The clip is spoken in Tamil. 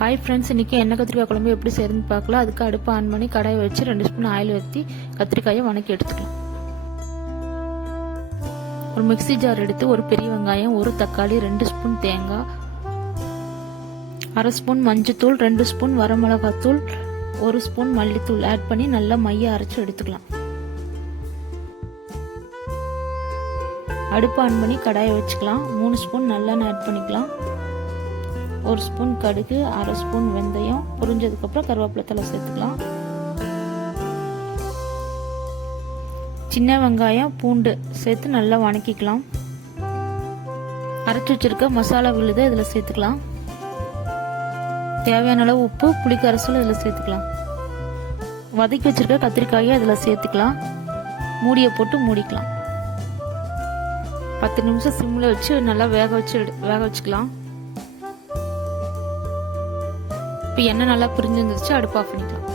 ஹாய் ஃப்ரெண்ட்ஸ், இன்றைக்கி எண்ணெய் கத்திரிக்காய் குழம்பு எப்படி செய்யறதுன்னு பார்க்கலாம். அதுக்கு அடுப்பு ஆன் பண்ணி கடாயை வச்சு 2 ஸ்பூன் ஆயில் ஊற்றி கத்திரிக்காயை வணக்கி எடுத்துக்கலாம். ஒரு மிக்சி ஜார் எடுத்து ஒரு பெரிய வெங்காயம், ஒரு தக்காளி, 2 ஸ்பூன் தேங்காய், 1/2 ஸ்பூன் மஞ்சத்தூள், 2 ஸ்பூன் வரமிளகாத்தூள், 1 ஸ்பூன் மல்லித்தூள் ஆட் பண்ணி நல்லா மைய அரைச்சி எடுத்துக்கலாம். அடுப்பு ஆன் பண்ணி கடாயை வச்சுக்கலாம். 3 ஸ்பூன் நல்லெண்ணெய் ஆட் பண்ணிக்கலாம். 1 ஸ்பூன் கடுகு, 1/2 ஸ்பூன் வெந்தயம், பொரிஞ்சதுக்கப்புறம் கருவேப்பிலை தழை சேர்த்துக்கலாம். சின்ன வெங்காயம், பூண்டு சேர்த்து நல்லா வணக்கிக்கலாம். அரைச்சி வச்சிருக்க மசாலா விழுதை இதில் சேர்த்துக்கலாம். தேவையான அளவு உப்பு, புளிக்கரைசல் இதில் சேர்த்துக்கலாம். வதக்கி வச்சிருக்க கத்திரிக்காயை இதில் சேர்த்துக்கலாம். மூடியை போட்டு மூடிக்கலாம். 10 நிமிஷம் சிம்மில் வச்சு நல்லா வேக வச்சுக்கலாம். இப்போ எண்ணெய் நல்லா பிரிஞ்சு வந்துருச்சு. அடுப்பு ஆஃப் பண்ணிக்கலாம்.